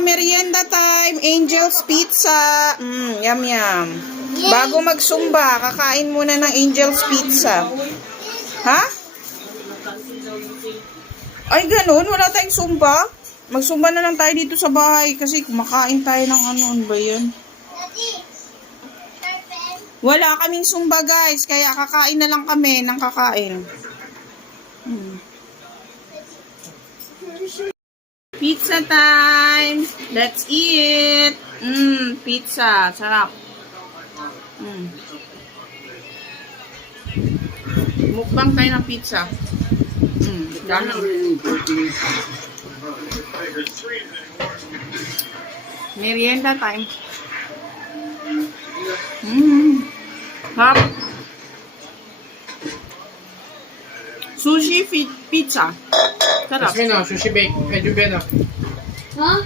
merienda time. Angel's Pizza. Yum yum. Bago magsumba, kakain muna ng Angel's Pizza. Ha? Ay, ganun? Wala tayong sumba? Magsumba na lang tayo dito sa bahay kasi kumakain tayo ng ano ba yun? Wala kaming sumba guys, kaya kakain na lang kami ng kakain. Pizza time! Let's eat! Pizza. Sarap. Mukbang tayo ng pizza. Merienda time. Sarap. Sushi pizza. Sarap. Sushi bake. Medyo bena. Huh?